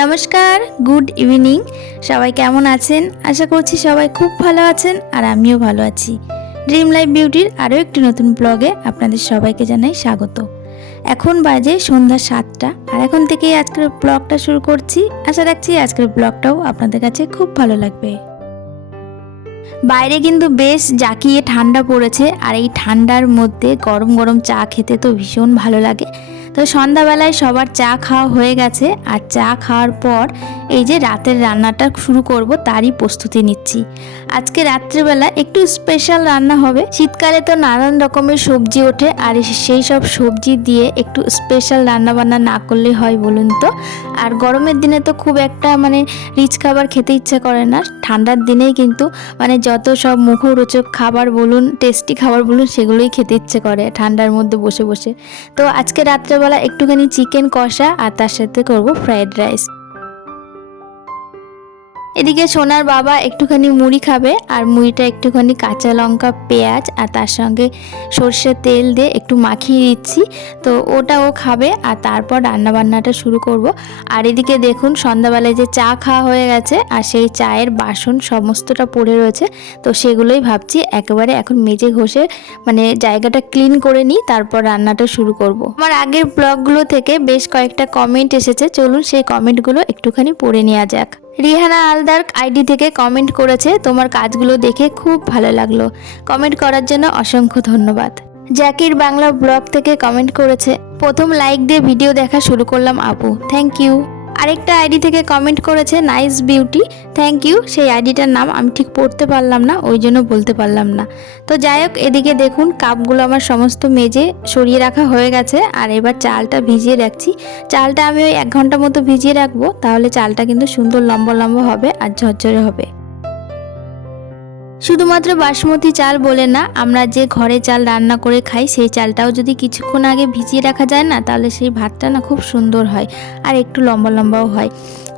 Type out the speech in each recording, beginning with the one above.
নমস্কার, good evening. সবাই কেমন আছেন? আশা করছি সবাই খুব ভালো আছেন আর আমিও ভালো আছি। ড্রিম লাইফ বিউটির আরও একটি নতুন ব্লগে আপনাদের সবাইকে জানাই স্বাগত। এখন বাজে সন্ধ্যা 7টা আর এখন থেকেই আজকের ব্লগটা শুরু করছি। আশা রাখছি আজকের ব্লগটাও আপনাদের কাছে খুব ভালো লাগবে। বাইরে কিন্তু বেশ জাঁকিয়ে ঠান্ডা পড়েছে আর এই ঠান্ডার মধ্যে গরম গরম চা খেতে তো ভীষণ ভালো লাগে। তো সন্ধ্যাবেলায় সবার চা খাওয়া হয়ে গেছে আর চা খাওয়ার পর এই যে রাতের রান্নাটা শুরু করব তারই প্রস্তুতি নিচ্ছি। আজকে রাত্রিবেলা একটু স্পেশাল রান্না হবে। শীতকালে তো নানান রকমের সবজি ওঠে আর সেই সব সবজি দিয়ে একটু স্পেশাল রান্না বান্না না করলে হয় বলুন তো। আর গরমের দিনে তো খুব একটা রিচ খাবার খেতে ইচ্ছা করে না। ঠান্ডার দিনেই কিন্তু যত সব মুখরোচক খাবার বলুন, টেস্টি খাবার বলুন, সেগুলোই খেতে ইচ্ছে করে ঠান্ডার মধ্যে বসে বসে। তো আজকে রাত্রেবেলা একটুখানি চিকেন কষা আর তার সাথে করব ফ্রাইড রাইস। এদিকে সোনার বাবা একটুখানি মুড়ি খাবে আর মুড়িটা একটুখানি কাঁচা লঙ্কা, পেঁয়াজ আর তার সঙ্গে সর্ষের তেল দিয়ে একটু মাখিয়ে দিচ্ছি। তো ওটাও খাবে আর তারপর রান্নাবান্নাটা শুরু করব। আর এদিকে দেখুন সন্ধ্যাবেলায় যে চা খাওয়া হয়ে গেছে আর সেই চায়ের বাসন সমস্তটা পড়ে রয়েছে। তো সেগুলোই ভাবছি একেবারে এখন মেজে ঘষে জায়গাটা ক্লিন করে নিই, তারপর রান্নাটা শুরু করব। আমার আগের ব্লগগুলো থেকে বেশ কয়েকটা কমেন্ট এসেছে, চলুন সেই কমেন্টগুলো একটুখানি পড়ে নেওয়া যাক। রিহানা আলদার আইডি থেকে কমেন্ট করেছে, তোমার কাজগুলো দেখে খুব ভালো লাগলো। কমেন্ট করার জন্য অসংখ্য ধন্যবাদ। জাকির বাংলা ব্লগ থেকে কমেন্ট করেছে, প্রথম লাইক দিয়ে ভিডিও দেখা শুরু করলাম আপু, থ্যাংক ইউ। আরেকটা আইডি থেকে কমেন্ট করেছে নাইস বিউটি, থ্যাংক ইউ। সেই আইডিটার নাম আমি ঠিক পড়তে পারলাম না, ওই জন্য বলতে পারলাম না। তো যাই হোক, এদিকে দেখুন কাপগুলো আমার সমস্ত মেজে সরিয়ে রাখা হয়ে গেছে আর এবার চালটা ভিজিয়ে রাখছি। চালটা আমি ওই 1 ঘন্টা মতো ভিজিয়ে রাখবো, তাহলে চালটা কিন্তু সুন্দর লম্বা লম্বা হবে আর ঝরঝরে হবে। শুধুমাত্র বাসমতি চাল বলে না, আমরা যে ঘরে চাল রান্না করে খাই সেই চালটাও যদি কিছুক্ষণ আগে ভিজিয়ে রাখা যায় না, তাহলে সেই ভাতটা না খুব সুন্দর হয় আর একটু লম্বা লম্বাও হয়।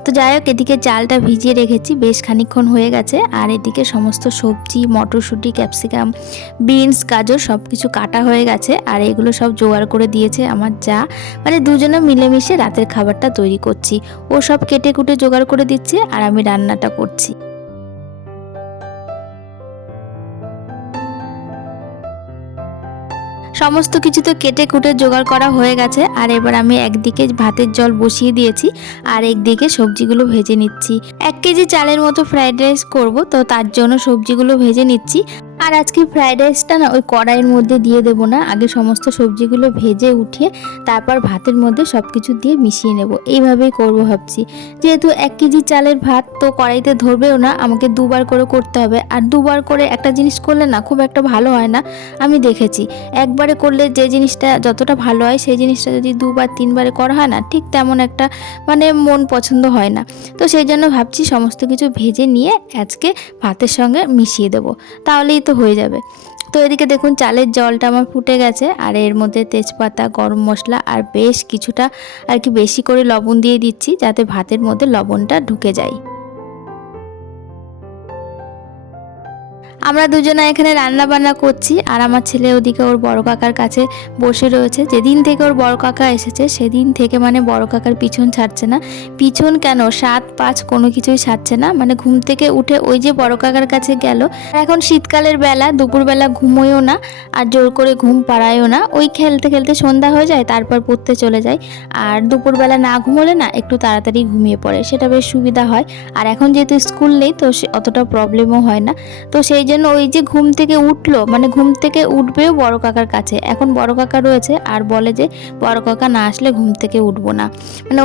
তো যাই হোক, এদিকে চালটা ভিজিয়ে রেখেছি, বেশ খানিকক্ষণ হয়ে গেছে। আর এদিকে সমস্ত সবজি, মটরশুঁটি, ক্যাপসিকাম, বিনস, গাজর সব কিছু কাটা হয়ে গেছে আর এগুলো সব জোগাড় করে দিয়েছে আমার যা। দুজনে মিলেমিশে রাতের খাবারটা তৈরি করছি। ও সব কেটে কুটে জোগাড় করে দিচ্ছে আর আমি রান্নাটা করছি। সমস্ত কিছু তো কেটে কুটে জোগাড় করা হয়ে গেছে আর এবার আমি একদিকে ভাতের জল বসিয়ে দিয়েছি আর একদিকে সবজিগুলো ভেজে নিচ্ছি। 1 কেজি চালের মতো ফ্রাইড রাইস করব, তো তার জন্য সবজিগুলো ভেজে নিচ্ছি। আর আজকে ফ্রাইড রাইসটা না ওই কড়াইয়ের মধ্যে দিয়ে দেবো না, আগে সমস্ত সবজিগুলো ভেজে উঠিয়ে তারপর ভাতের মধ্যে সব কিছু দিয়ে মিশিয়ে নেব। এইভাবেই করব ভাবছি। যেহেতু 1 কেজি চালের ভাত তো কড়াইতে ধরবেও না, আমাকে 2বার করে করতে হবে। আর 2বার করে একটা জিনিস করলে না খুব একটা ভালো হয় না, আমি দেখেছি। একবারে করলে যে জিনিসটা যতটা ভালো হয় সেই জিনিসটা যদি 2বার 3বারে করা হয় না, ঠিক তেমন একটা মন পছন্দ হয় না। তো সেই জন্য ভাবছি সমস্ত কিছু ভেজে নিয়ে আজকে ভাতের সঙ্গে মিশিয়ে দেবো, তাহলেই তো হয়ে যাবে। তো এদিকে দেখুন চালের জলটা আমার ফুটে গেছে আর এর মধ্যে তেজপাতা, গরম মশলা আর বেশ কিছুটা বেশি করে লবণ দিয়ে দিচ্ছি, যাতে ভাতের মধ্যে লবণটা ঢুকে যায়। আমরা দুজনে এখানে রান্না বান্না করছি আর আমার ছেলে ওদিকে ওর বড় কাকার কাছে বসে রয়েছে। যেদিন থেকে ওর বড় কাকা এসেছে সেদিন থেকে বড় কাকার পিছন ছাড়ছে না। পিছন কেন, 7-5 কোনো কিছুই ছাড়ছে না। ঘুম থেকে উঠে ওই যে বড় কাকার কাছে গেল। এখন শীতকালের বেলা, দুপুরবেলা ঘুমোয়ও না আর জোর করে ঘুম পাড়ায়ও না। ওই খেলতে খেলতে সন্ধ্যা হয়ে যায়, তারপর পড়তে চলে যায়। আর দুপুরবেলা না ঘুমোলে না একটু তাড়াতাড়ি ঘুমিয়ে পড়ে, সেটা বেশ সুবিধা হয়। আর এখন যেহেতু স্কুল নেই তো অতটা প্রবলেমও হয় না। তো সেই জন্য ওই যে ঘুম থেকে উঠলো, ঘুম থেকে উঠবেও বড় কাকার কাছে। এখন বড় কাকা রয়েছে আর বলে যে বড় কাকা না আসলে ঘুম থেকে উঠবো না।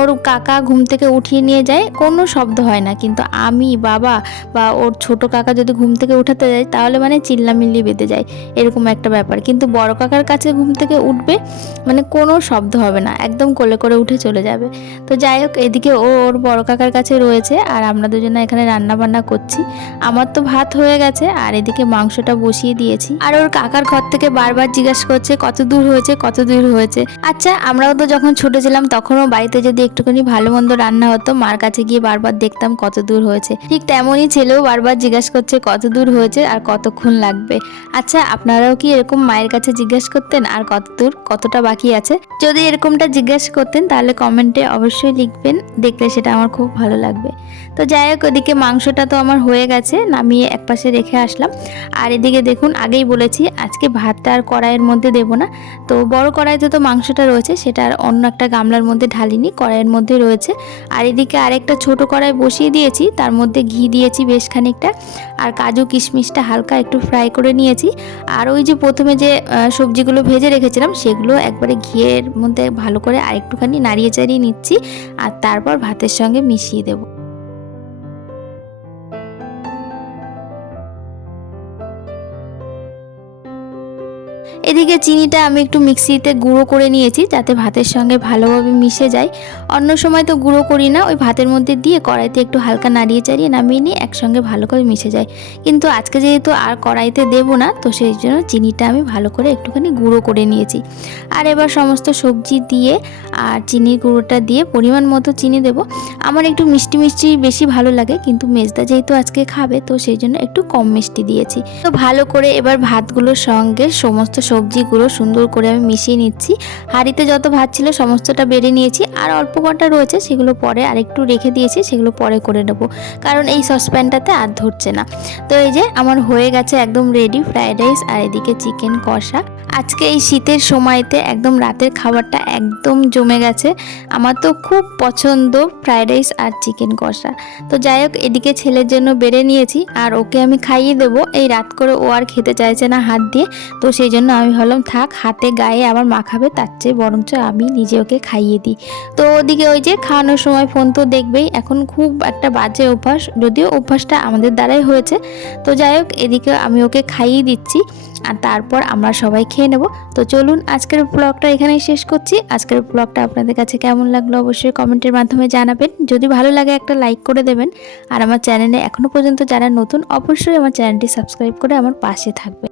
ওর কাকা ঘুম থেকে উঠিয়ে নিয়ে যায়, কোনো শব্দ হয় না। কিন্তু আমি, বাবা বা ওর ছোট কাকা যদি ঘুম থেকে উঠাতে যায় তাহলে চিল্লামিল্লি বেঁধে যায়, এরকম একটা ব্যাপার। কিন্তু বড় কাকার কাছে ঘুম থেকে উঠবে, কোনো শব্দ হবে না, একদম কোলে করে উঠে চলে যাবে। তো যাই হোক, এদিকে ওর বড় কাকার কাছে রয়েছে আর আমরা দুজনে এখানে রান্না বান্না করছি। আমার তো ভাত হয়ে গেছে আর এদিকে মাংসটা বসিয়ে দিয়েছি। আর ওর কাকার ঘর থেকে বারবার জিজ্ঞাসা করছে কত দূর হয়েছে, কত দূর হয়েছে। আচ্ছা, আমরাও তো যখন ছোট ছিলাম তখনও বাড়িতে যদি একটুখানি ভালো মন্দ রান্না হতো, মার কাছে গিয়ে বারবার দেখতাম কত দূর হয়েছে। ঠিক তেমনই ছেলেও বারবার জিজ্ঞাসা করছে কত দূর হয়েছে আর কতক্ষণ লাগবে। আচ্ছা, আপনারাও কি এরকম মায়ের কাছে জিজ্ঞাসা করতেন আর কত দূর, কতটা বাকি আছে? যদি এরকমটা জিজ্ঞাসা করতেন তাহলে কমেন্টে অবশ্যই লিখবেন, দেখলে সেটা আমার খুব ভালো লাগবে। তো যাই হোক, ওদিকে মাংসটা তো আমার হয়ে গেছে, নামিয়ে একপাশে রেখে আসলাম। আর এদিকে দেখুন, আগেই বলেছি আজকে ভাতটা আর কড়াইয়ের মধ্যে দেবো না। তো বড় কড়াইতে তো মাংসটা রয়েছে, সেটা আর অন্য একটা গামলার মধ্যে ঢালিনি, কড়াইয়ের মধ্যে রয়েছে। আর এদিকে আরেকটা ছোট কড়াই বসিয়ে দিয়েছি, তার মধ্যে ঘি দিয়েছি বেশ খানিকটা, আর কাজু কিশমিশটা হালকা একটু ফ্রাই করে নিয়েছি। আর ওই যে প্রথমে যে সবজিগুলো ভেজে রেখেছিলাম সেগুলো একবারে ঘিয়ের মধ্যে ভালো করে আরেকটুখানি নাড়িয়ে চাড়িয়ে নিচ্ছি, আর তারপর ভাতের সঙ্গে মিশিয়ে দেবো। এদিকে চিনিটা আমি একটু মিক্সিতে গুঁড়ো করে নিয়েছি যাতে ভাতের সঙ্গে ভালোভাবে মিশে যায়। অন্য সময় তো গুঁড়ো করি না, ওই ভাতের মধ্যে দিয়ে কড়াইতে একটু হালকা নাড়িয়ে চাড়িয়ে নামিয়ে নিয়ে একসঙ্গে ভালো করে মিশে যায়। কিন্তু আজকে যেহেতু আর কড়াইতে দেবো না, তো সেই জন্য চিনিটা আমি ভালো করে একটুখানি গুঁড়ো করে নিয়েছি। আর এবার সমস্ত সবজি দিয়ে আর চিনির গুঁড়োটা দিয়ে পরিমাণ মতো চিনি দেবো। আমার একটু মিষ্টি মিষ্টি বেশি ভালো লাগে, কিন্তু মেজদা যেহেতু আজকে খাবে তো সেই জন্য একটু কম মিষ্টি দিয়েছি। তো ভালো করে এবার ভাতগুলোর সঙ্গে সমস্ত সবজিগুলো সুন্দর করে আমি মিশিয়ে নিচ্ছি। হাঁড়িতে যত ভাত ছিল সমস্তটা বেড়ে নিয়েছি, আর অল্প কটা রয়েছে সেগুলো পরে আরেকটু রেখে দিয়েছি, সেগুলো পরে করে নেবো, কারণ এই সসপ্যানটাতে আর ধরছে না। তো এই যে আমার হয়ে গেছে একদম রেডি ফ্রাইড রাইস আর এদিকে চিকেন কষা। আজকে এই শীতের সময়তে একদম রাতের খাবারটা একদম জমে গেছে। আমার তো খুব পছন্দ ফ্রাইড রাইস আর চিকেন কষা। তো যাই হোক, এদিকে ছেলের জন্য বেড়ে নিয়েছি আর ওকে আমি খাইয়ে দেবো। এই রাত করে ও আর খেতে চাইছে না হাত দিয়ে, তো সেই জন্য আমি ভাবলাম থাক, হাতে গায়ে আবার মাখাবে, তার চেয়ে বরঞ্চ আমি নিজে ওকে খাইয়ে দিই। তো ওদিকে ওই যে খাওয়ানোর সময় ফোন তো দেখবেই, এখন খুব একটা বাজে অভ্যাস, যদিও অভ্যাসটা আমাদের দ্বারাই হয়েছে। তো যাই হোক, এদিকে আমি ওকে খাইয়ে দিচ্ছি আর তারপর আমরা সবাই খেয়ে নেব। তো চলুন, আজকের ব্লগটা এখানেই শেষ করছি। আজকের ব্লগটা আপনাদের কাছে কেমন লাগলো অবশ্যই কমেন্টের মাধ্যমে জানাবেন। যদি ভালো লাগে একটা লাইক করে দেবেন, আর আমার চ্যানেলে এখনও পর্যন্ত যারা নতুন অবশ্যই আমার চ্যানেলটি সাবস্ক্রাইব করে আমার পাশে থাকবে।